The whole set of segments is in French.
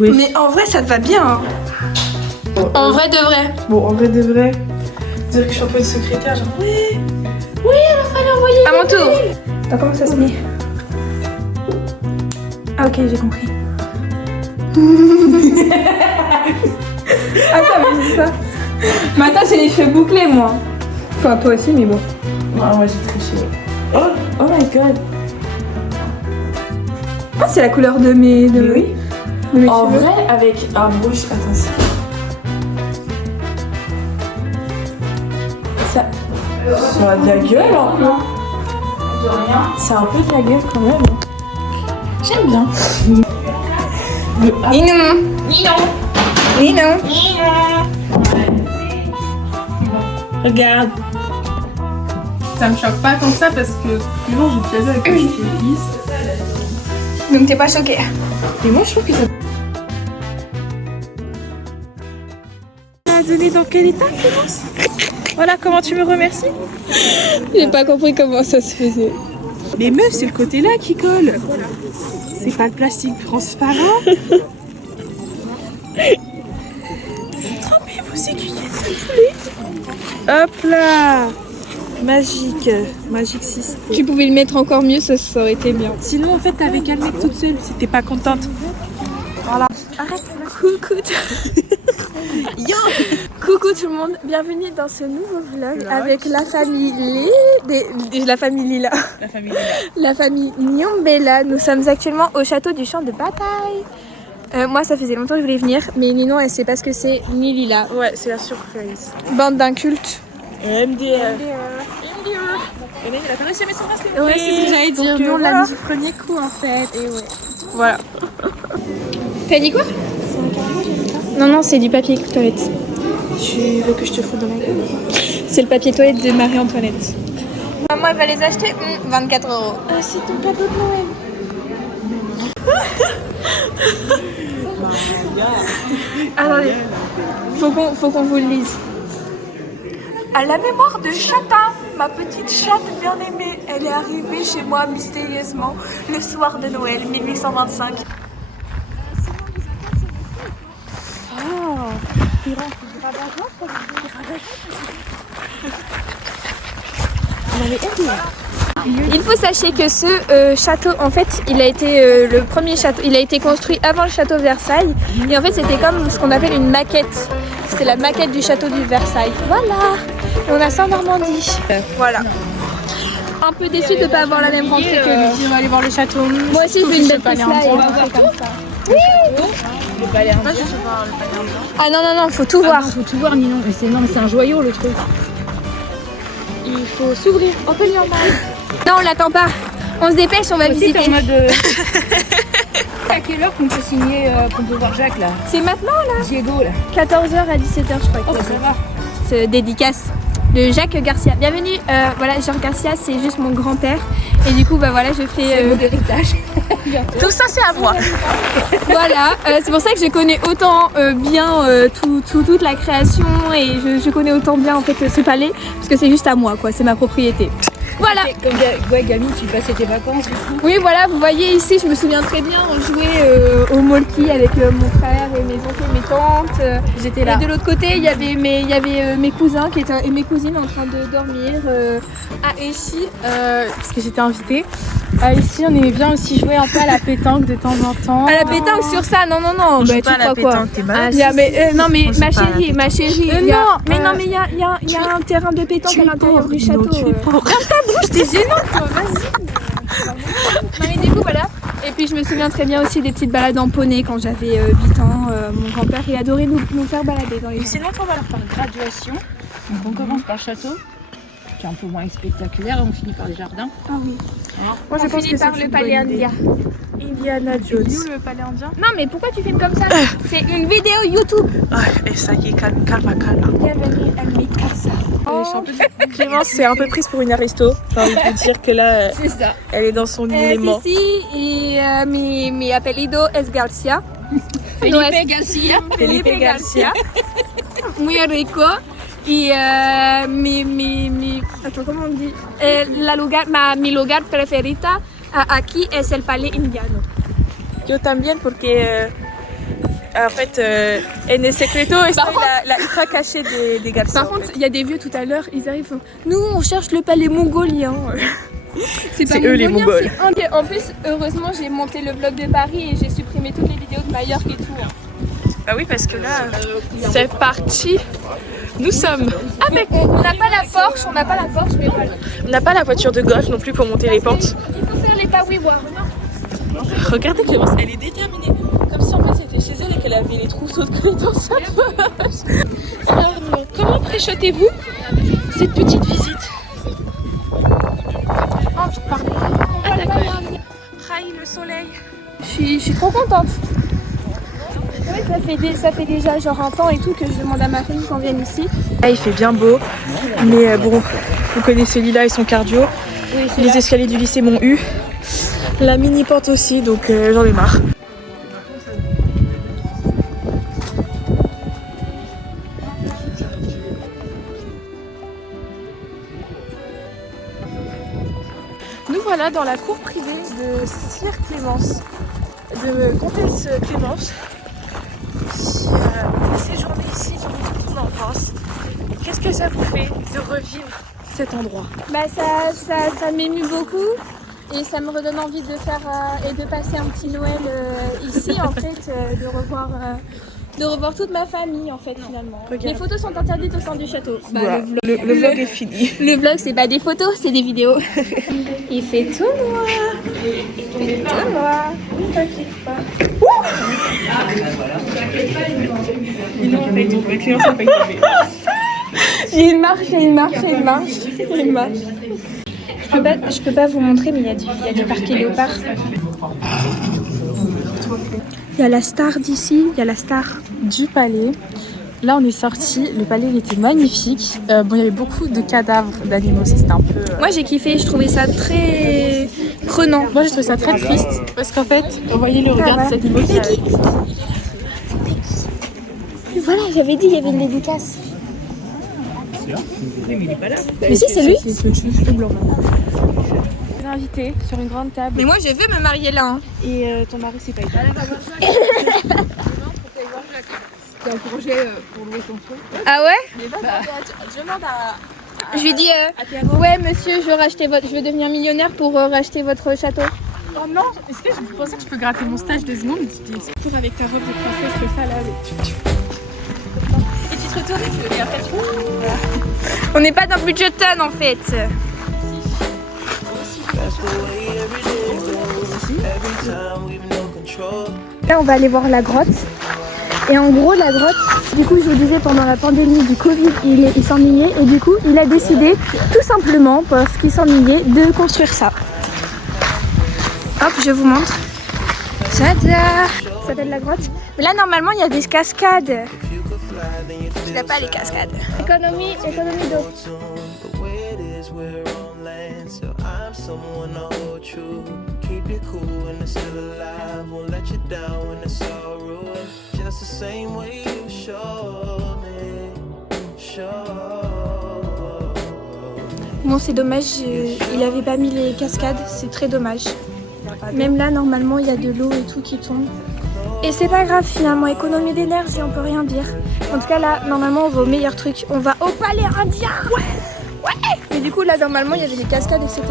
Mais en vrai, ça te va bien. Hein. En vrai de vrai. Bon, en vrai de vrai, dire que je suis un peu une secrétaire, genre oui, alors fallait envoyer. À mon tour. Attends, comment ça se met? Ah ok, j'ai compris. Attends, mais c'est ça. Mais attends, j'ai les cheveux bouclés, moi. Enfin, toi aussi, mais bon. Ah, moi j'ai triché. Oh my god. Ah, c'est la couleur de mes, Mais oui. de mes En cheveux. vrai, avec un rouge, attention. Ça a de la gueule un peu. De rien. C'est un peu de la gueule quand même. J'aime bien. Nino. Regarde. Ça me choque pas tant que ça parce que souvent j'ai déjà vu avec les cheveux lisses. Donc t'es pas choquée. Et moi je trouve que ça. Tu m'as donné dans quel état, Clémence? Voilà comment tu me remercies. J'ai pas compris comment ça se faisait. Mais meuf, c'est le côté là qui colle. C'est pas le plastique transparent. Trempez vos aiguillettes, s'il vous plaît. Hop là. Magique. Magique système. Tu pouvais le mettre encore mieux, ça aurait été bien. Sinon, en fait, t'avais qu'à le mettre toute seule si t'es pas contente. Voilà. Arrête. Coucou. Yo. Coucou tout le monde, bienvenue dans ce nouveau vlog avec la famille la famille Lila. La famille là. La famille Nyombela. Nous sommes actuellement au château du champ de bataille. Moi, ça faisait longtemps que je voulais venir, mais Ninon, elle sait pas ce que c'est, ni Lila. Ouais, c'est la surprise. Bande d'incultes. MDR. Elle a pas réussi à mettre son bracelet. Ouais, c'est ce que j'allais dire. Donc, Nous, on l'a voilà. mis du premier coup en fait. Et ouais. Voilà. T'as dit quoi? Non, c'est du papier toilette. Tu veux que je te foute dans la gueule? C'est le papier toilette de Marie-Antoinette. Maman, elle va les acheter 24 €. C'est ton cadeau de Noël. Attendez, faut qu'on vous le lise. À la mémoire de Chata, ma petite chatte bien-aimée, elle est arrivée chez moi mystérieusement le soir de Noël 1825. Il faut sachez que ce château, en fait, il a été le premier château. Il a été construit avant le château de Versailles. Et en fait, c'était comme ce qu'on appelle une maquette. C'était la maquette du château du Versailles. Voilà. Et on a ça en Normandie. Voilà. Un peu déçue de ne pas avoir la même rentrée que lui. On va aller voir le château. Moi aussi, je veux une belle place là et rentrer comme ça. Le palais indien. Ah non, faut tout voir. Faut tout voir, Ninon. Mais c'est un joyau le truc. Il faut s'ouvrir. On peut lui en parler. Non, on l'attend pas. On se dépêche, on va visiter. En mode. À quelle heure qu'on peut signer, qu'on peut voir Jacques là? C'est maintenant là. Diego là. 14h à 17h, je crois. Oh, ça va. C'est dédicace de Jacques Garcia. Bienvenue. Voilà, Jacques Garcia, c'est juste mon grand-père. Et du coup, bah voilà, je fais. L'héritage. Tout ça, c'est à moi. Voilà, c'est pour ça que je connais autant bien toute la création et je connais autant bien en fait ce palais parce que c'est juste à moi, quoi. C'est ma propriété. Voilà. Comme gamine, tu passais tes vacances du coup. Oui, voilà, vous voyez ici, je me souviens très bien, on jouait au molki avec mon frère et mes oncles et mes tantes. J'étais là. Et de l'autre côté, il y avait mes cousins et mes cousines en train de dormir. Et ici, parce que j'étais invitée, ici on aimait bien aussi jouer un peu à la pétanque de temps en temps. À la pétanque sur ça, non, bah, tu crois quoi? Non, mais ma chérie. Non, mais il y a un terrain de pétanque à l'intérieur du château. T'es gênante toi, vas-y. Non mais du coup voilà. Et puis je me souviens très bien aussi des petites balades en poney quand j'avais 8 ans. Mon grand-père il adorait nous faire balader dans les champs. Sinon, on va leur faire graduation. Donc on commence par le château, qui est un peu moins spectaculaire, on finit par les jardins. Ah oui. Moi On finit par le palais indien. Indiana Jones. Nous le palais indien. Non mais pourquoi tu filmes comme ça? C'est une vidéo YouTube. Et ça y est, calme. Bienvenue à Mikasa. Clémence, c'est un peu prise pour une aristo. J'ai envie de dire que là, C'est ça. elle est dans son élément. Sí, y mi apellido es Garcia. Felipe Garcia. Muy rico. Y attends, comment on dit? Mi lugar preferita aquí es el palais indiano. Yo también porque en fait en el secreto está la hija cachée des garçons. Par contre, il y a des vieux tout à l'heure, ils arrivent, font, nous on cherche le palais mongolien. C'est eux les Mongols. En plus, heureusement, j'ai monté le vlog de Paris et j'ai supprimé toutes les vidéos de Majorque et tout. Ah oui, parce que là, c'est parti. Nous sommes avec. On n'a pas la Porsche, mais voilà. On n'a pas la voiture de golf non plus pour monter les pentes. Il faut faire les pas oui-voir. Regardez Clémence, elle est déterminée. Comme si en fait c'était chez elle et qu'elle avait les trousseaux de clés dans sa poche. Alors, comment préchotez-vous cette petite visite? Envie de parler. Ah d'accord. Aïe, le soleil. Je suis trop contente. Ouais, ça fait déjà genre un temps et tout que je demande à ma famille qu'on vienne ici. Là il fait bien beau, mais bon, vous connaissez Lila et son cardio. Oui, les escaliers du lycée m'ont eu. La mini porte aussi, donc j'en ai marre. Nous voilà dans la cour privée de Sir Clémence, de comtesse Clémence, qui a séjourné ici durant toute son enfance. Qu'est-ce que ça vous fait de revivre cet endroit? Bah ça m'émue beaucoup et ça me redonne envie de faire et de passer un petit Noël ici en fait, de revoir toute ma famille en fait finalement. Regarde. Les photos sont interdites au sein du château. Bah, Voilà, le vlog est fini. le vlog c'est pas des photos, c'est des vidéos. Il fait tout noir. Il fait tout noir. Ne t'inquiète pas. Il est en fait tombé, Clémence a failli tomber. Il marche. Je peux pas vous montrer, mais il y a du parquet léopard. Il y a la star d'ici, il y a la star Du palais. Là on est sorti, le palais il était magnifique. Bon il y avait beaucoup de cadavres d'animaux, c'était un peu... Moi j'ai kiffé, je trouvais ça très prenant. Moi j'ai trouvé ça très triste parce qu'en fait, vous voyez le regard des animaux qui arrive. Voilà, j'avais dit il y avait une dédicace. Mais si c'est lui. C'est le cheveu blanc. Les invités sur une grande table. Mais moi je veux me marier là. Hein. Et ton mari c'est pas italien. T'es encouragé pour louer ton truc. Ah ouais? Je demande à... Je lui dis ouais monsieur, je veux devenir millionnaire pour racheter votre château. Oh non, est-ce que je pensais que je peux gratter mon stage 2 secondes et tu te dis tour avec ta robe de princesse, fais ça là. Et tu te retournes et après tu... Voilà. On n'est pas dans Bridgerton en fait. Là on va aller voir la grotte. Et en gros la grotte, du coup je vous disais pendant la pandémie du Covid il s'ennuyait et du coup il a décidé tout simplement parce qu'il s'ennuyait de construire ça. Hop je vous montre. Tada! Ça s'appelle la grotte. Mais là normalement il y a des cascades. Je n'ai pas les cascades. Économie d'eau. Bon c'est dommage, il avait pas mis les cascades, c'est très dommage. Même là normalement il y a de l'eau et tout qui tombe. Et c'est pas grave finalement, économie d'énergie, on peut rien dire. En tout cas là, normalement on va au meilleur truc, on va au palais indien. Ouais. Et du coup là normalement il y avait des cascades etc.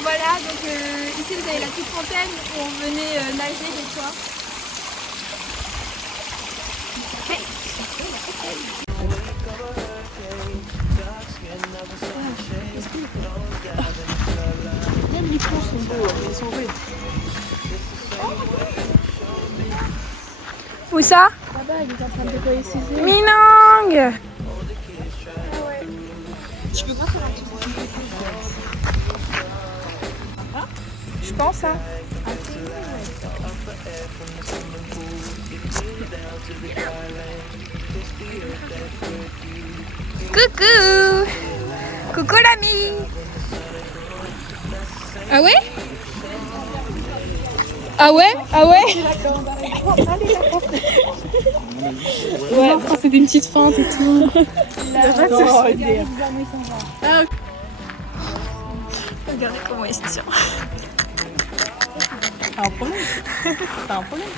Voilà, donc ici vous avez la petite fontaine où on venait nager des fois. Même les ponts sont beaux, ils sont rudes. Où ça? Là-bas, il est en train de déployer ses ailes. Minang! Je peux pas faire un truc. Je pense hein. Coucou! Coucou l'ami! Ah ouais? Ah ouais? Ah ouais? Ouais, après, c'est des petites feintes et tout. Regardez comment il se tient. T'as un problème? T'as un problème?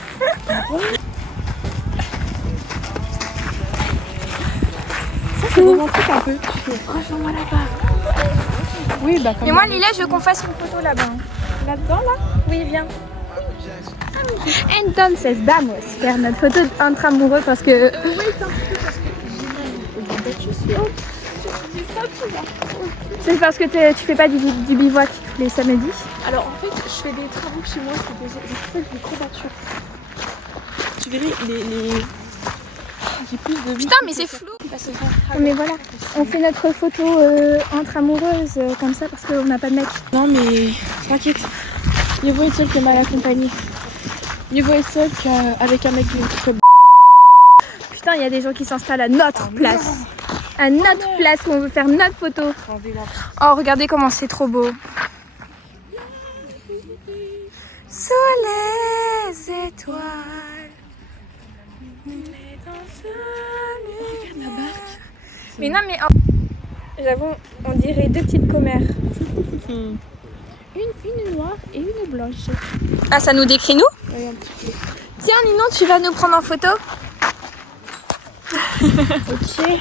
Ça, c'est romantique un peu. Rejoins-moi là-bas. Oui, bah comme Mais moi, Lila, je veux qu'on fasse une photo là-bas. Là-dedans, là? Oui, viens. Entonces, vamos faire notre photo entre amoureux parce que. C'est parce que tu fais pas du bivouac tous les samedis. Alors en fait, je fais des travaux chez moi, c'est des courbatures. Tu verrais j'ai plus de... Putain, mais c'est flou. Mais voilà, on fait notre photo entre amoureuses comme ça parce qu'on n'a pas de mec. Non mais t'inquiète, mieux vaut être seule que mal accompagnée. Mieux vaut être seule qu'avec un mec comme... Putain, il y a des gens qui s'installent à notre place. À notre place où on veut faire notre photo. Oh, regardez comment c'est trop beau. Sous les étoiles. Regarde la barque. Mais non, mais j'avoue, on dirait deux petites commères. Une noire et une blanche. Ah, ça nous décrit nous? Ouais, un petit peu. Tiens, Ninon, tu vas nous prendre en photo? Ok.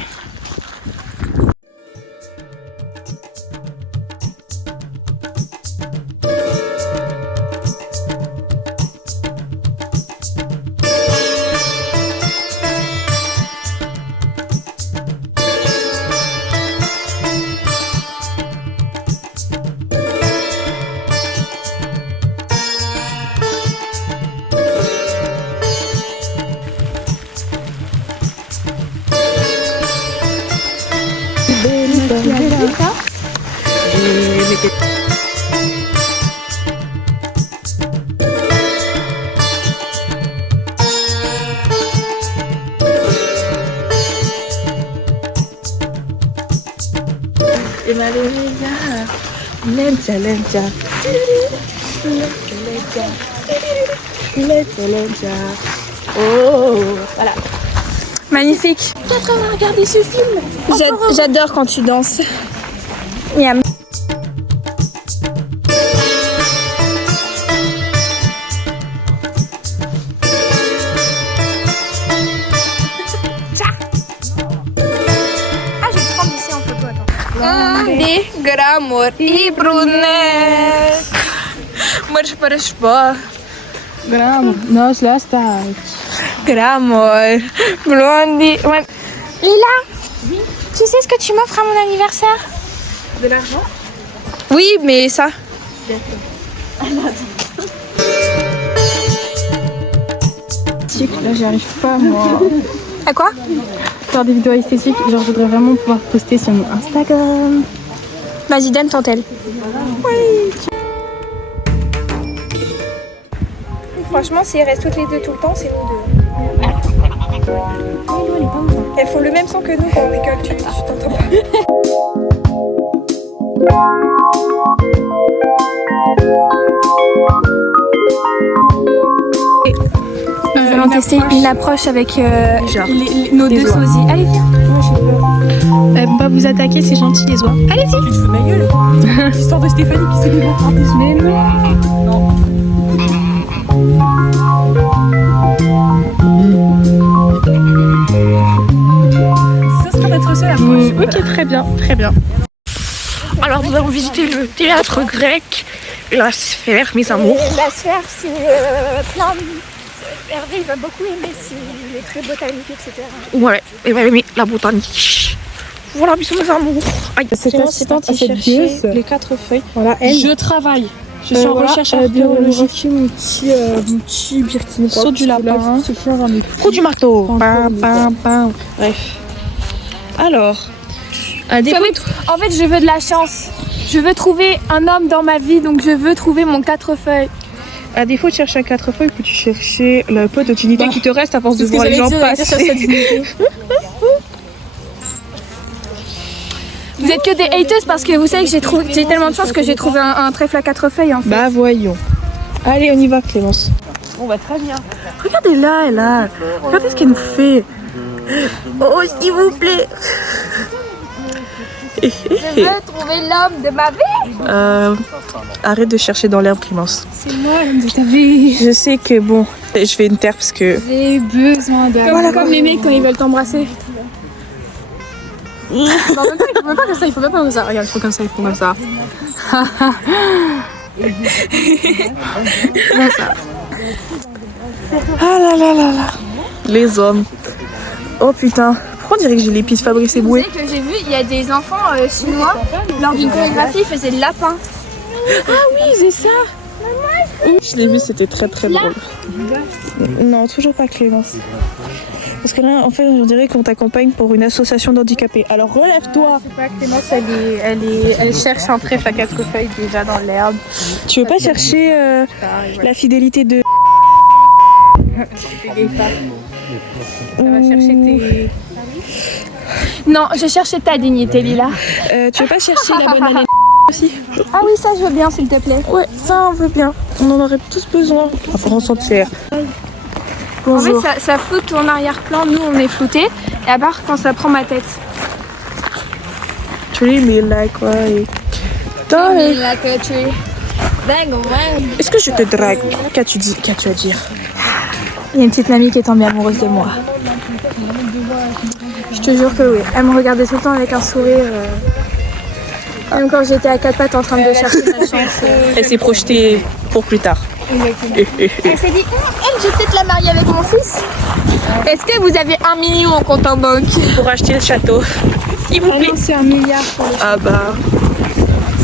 Oh, voilà. Magnifique. Peut-être on va regarder ce film. J'adore quand tu danses. Miam. Ah, je vais te prendre ici en photo, attends. Andy, Gramor et Brunet. Marche pas. Gramo, nós lá está. Gramor, Blondie. Ouais. Lila, tu sais ce que tu m'offres à mon anniversaire? De l'argent? Oui, mais ça. Là, j'y arrive pas, moi. À quoi? Faire des vidéos esthétiques, genre, je voudrais vraiment pouvoir poster sur mon Instagram. Vas-y, donne ton tel. Franchement, s'ils restent toutes les deux tout le temps, c'est nous deux. Elles font le même son que nous quand on décolle, tu t'entends pas. Nous allons tester une approche avec nos deux sosies. Allez, viens. Moi j'ai peur. Elles vont pas vous attaquer, c'est gentil les oies. Allez-y. Tu te fous de ma gueule? L'histoire de Stéphanie qui s'est mis pour des Mais non. Ça sera notre seule approche. Ok, très bien, très bien. Alors nous allons visiter le théâtre grec, la sphère, mes amours. La sphère, c'est plein de... Hervé, il va beaucoup aimer, c'est les traits botaniques, etc. Ouais, et va aimer la botanique. Voilà, bisous mes amours. Aïe. Cette assistante à cette gueuse, les 4 feuilles. voilà, elle. Je travaille. Je suis en recherche biologique. archéologique. Mon petit birkin. Saut du lapin. Ce chien, j'en ai plus. Coup du marteau. Pam, pam, pam. Bref. Alors. En fait, je veux de la chance. Je veux trouver un homme dans ma vie, donc je veux trouver mon 4 feuilles. À défaut de chercher un 4 feuilles, peux-tu chercher le peu de dignité qui te reste à force de voir les gens passer. Vous êtes que des haters parce que vous savez que j'ai tellement de chance que j'ai trouvé un trèfle à 4 feuilles en fait. Bah voyons. Allez, on y va, Clémence. On va très bien. Regardez là, elle a. Regardez ce qu'elle nous fait. Oh, s'il vous plaît. Je veux trouver l'homme de ma vie. Arrête de chercher dans l'herbe, Clémence. C'est moi l'homme de ta vie. Je sais que bon, je vais me taire parce que. J'ai besoin de. Voilà, comme les mecs quand ils veulent t'embrasser. Non, même pas, il faut même pas comme ça, il faut même pas comme ça. Regarde, il faut comme ça, il faut comme ça. Comme ça. Ah là là là là. Les hommes. Oh putain. Pourquoi on dirait que j'ai les pieds de Fabrice Eboué? Tu sais que j'ai vu, il y a des enfants chinois, lors d'une chorégraphie, ils faisaient le lapin. Ah oui, c'est ça. Je l'ai vu, c'était très très drôle. Non, toujours pas Clémence. Parce que là, en fait, on dirait qu'on t'accompagne pour une association d'handicapés. Alors relève-toi. Je sais pas, Clémence, elle cherche un trèfle à 4 feuilles déjà dans l'herbe. Tu veux pas chercher la fidélité de... Ça va chercher tes... Non, je cherchais ta dignité, Lila. Tu veux pas chercher la bonne année aussi? Ah oui, ça je veux bien, s'il te plaît. Ouais, ça on veut bien. On en aurait tous besoin. À France entière. En fait, Bonjour. ça floute en arrière-plan, nous on est floutés, et à part quand ça prend ma tête. Treat me like what? Darling. Est-ce que je te drague? Qu'as-tu à dire? Il y a une petite mamie qui est tombée amoureuse de moi. Je te jure que oui. Elle me regardait tout le temps avec un sourire. Même quand j'étais à quatre pattes en train de chercher ma chance. Elle s'est projetée pour plus tard. Elle s'est dit, elle, je vais peut-être la marier avec mon fils. Est-ce que vous avez 1 million en compte en banque? Pour acheter le château. S'il vous plaît. C'est 1 milliard pour les... Ah bah,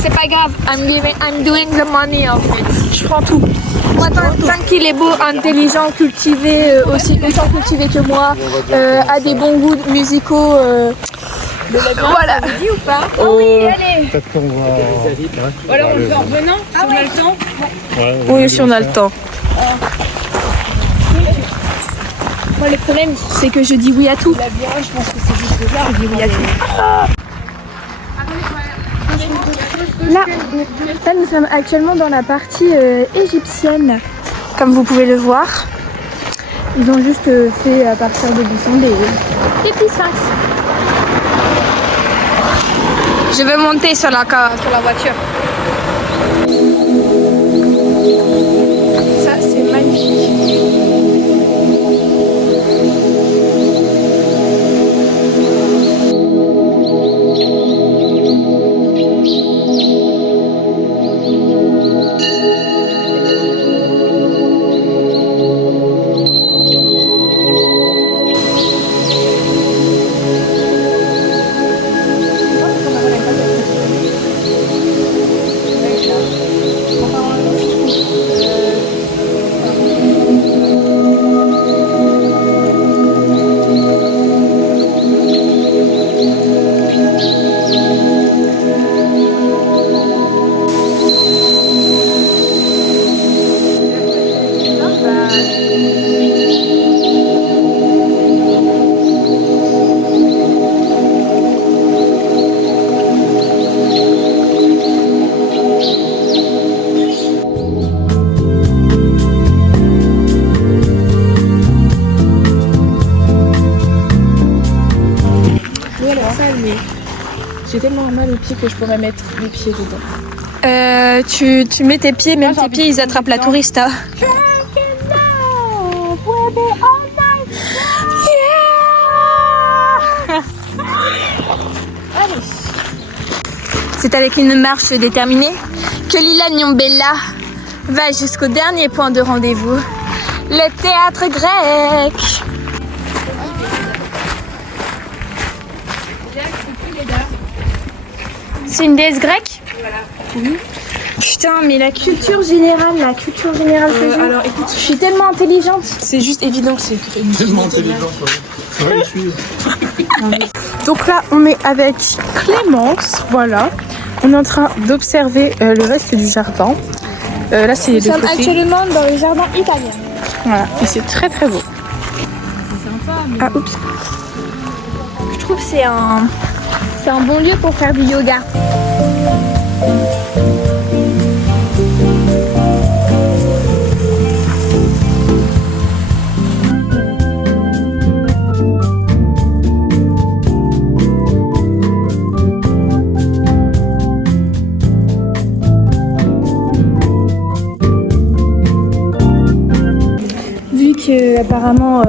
C'est pas grave, I'm doing the money en fait. je prends tout. Moi, tant qu'il est beau, intelligent, cultivé, aussi autant cultivé que moi, a des bons goûts musicaux. Voilà. Ça vous dit ou pas? Oh. Oui, allez. Peut-être qu'on va... Voilà, on le fait en revenant, si on a le temps. Oui, si on a le temps. Moi, le problème, c'est que je dis oui à tout. La bière, je pense que c'est juste là, on dit oui à tout. Là, nous sommes actuellement dans la partie égyptienne. Comme vous pouvez le voir, ils ont juste fait à partir de buissons des petits sphinx. Je veux monter sur la voiture. Ça, c'est magnifique. J'ai tellement mal aux pieds que je pourrais mettre les pieds dedans. Tu mets tes pieds, même tes pieds, ils attrapent la tourista. C'est avec une marche déterminée que Lila Nyombela va jusqu'au dernier point de rendez-vous, le théâtre grec. C'est une déesse grecque? Oui. Putain, mais la culture générale que j'ai. Alors écoute, Je suis tellement intelligente. c'est juste évident que c'est une Tellement intelligent, quoi. Ouais, je suis... Donc là, on est avec Clémence, voilà. On est en train d'observer le reste du jardin. Là, c'est Nous de sommes côté. actuellement dans le jardin italien. Voilà, et c'est très très beau. Ah, oups. Je trouve que c'est un bon lieu pour faire du yoga. que apparemment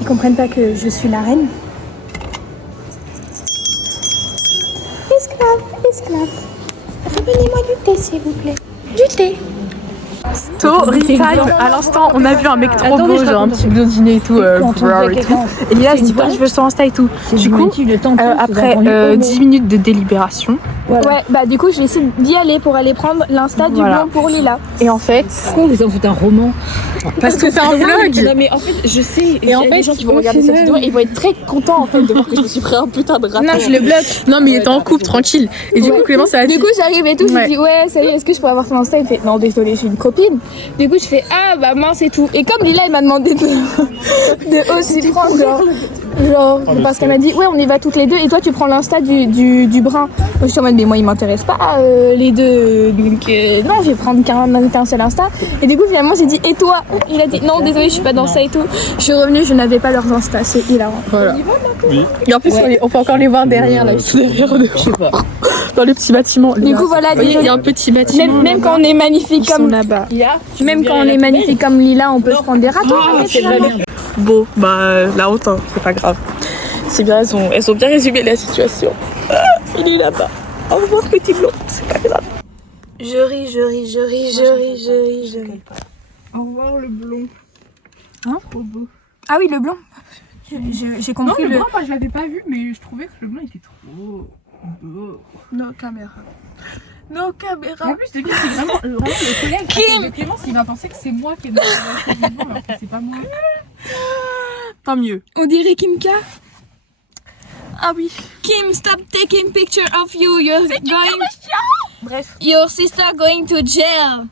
ils comprennent pas que je suis la reine. Esclave. Revenez-moi du thé s'il vous plaît. Du thé. Story time. À l'instant, on a vu un mec trop beau, genre un petit blondinet et tout, et tout. Et Léa se dit pas, je veux son Insta et tout. Du coup, après 10 minutes de délibération. Voilà. Ouais, bah du coup, je vais essayer d'y aller pour aller prendre l'Insta du blond pour Lila. Et en fait, pourquoi on les en fout un roman? parce que c'est un vlog. Non mais en fait, je sais. Et en fait, les gens qui vont regarder cette vidéo, ils vont être très contents en fait de voir que je me suis pris un putain de rapport. Non, je le bloque. Non, mais il était en couple, tranquille. Et du coup, Clément, ça a dit. Du coup, j'arrive et tout, je Ouais. lui dis ouais, salut, est-ce que je pourrais avoir ton Insta? Il fait non, désolé, je suis une copine. Du coup, je fais ah bah mince et tout. Et comme Lila, elle m'a demandé de aussi prendre genre parce qu'elle m'a dit ouais, on y va toutes les deux et toi tu prends l'Insta du brun. Je suis en mode mais moi il m'intéresse pas les deux, donc non, je vais prendre qu'un seul Insta. Et du coup finalement j'ai dit et toi? Il a dit non, désolé, je suis pas dans ça et tout. Je suis revenue, je n'avais pas leurs Insta, c'est hilarant. Voilà. Et en plus, on peut encore les voir derrière, là, ils sont derrière nous. Je sais pas. Dans le petit bâtiment. Du coup voilà, Vous voyez, il y a un petit bâtiment. même quand on est magnifique comme là-bas. même quand on est magnifique comme Lila, on peut se prendre des râteaux. Bon, bah, la honte, hein, c'est pas grave. C'est bien, elles ont bien résumé la situation. Ah, il est là-bas. Au revoir, petit blond, c'est pas grave. Je ris. Au revoir, le blond. Hein? Trop beau. Ah oui, le blanc. J'ai compris. Non, le blanc, moi, je l'avais pas vu, mais je trouvais que le blanc était trop beau. No caméra. En plus, c'est vraiment le collègue de Clémence, il va penser que c'est moi qui ai demandé la vidéo, alors que c'est pas moi. Tant mieux. On dirait Kimka. Ah oui. Kim, stop taking picture of you. You're going. Bref. Your sister going to jail.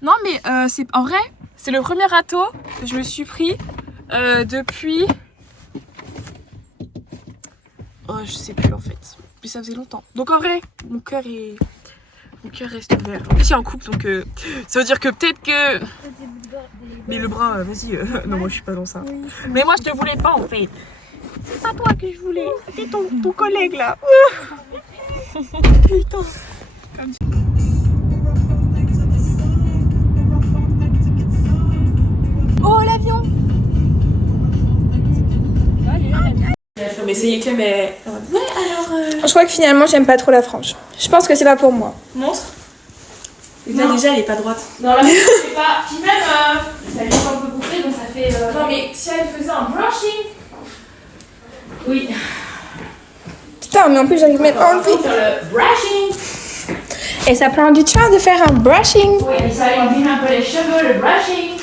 Non, mais c'est en vrai, c'est le premier râteau que je me suis pris depuis. Oh, je sais plus en fait. Puis ça faisait longtemps. Donc en vrai, mon cœur reste ouvert. En plus, il est en couple, donc ça veut dire que peut-être que. Mais le bras, vas-y. Non, moi je suis pas dans ça. Mais moi je te voulais pas en fait. C'est pas toi que je voulais. C'était ton collègue là. Putain. Oh l'avion. Mais essayez Clem, mais. Ouais, alors. Je crois que finalement j'aime pas trop la frange. Je pense que c'est pas pour moi. Montre. Et là déjà elle est pas droite. Non, la frange, c'est pas. Puis même, elle est un peu bouclée donc ça fait. Non mais si elle faisait un brushing. Oui. Putain, mais en plus j'arrive même à enlever. Le brushing. Et ça prend du temps de faire un brushing. Oui, et ça élimine un peu les cheveux, le brushing.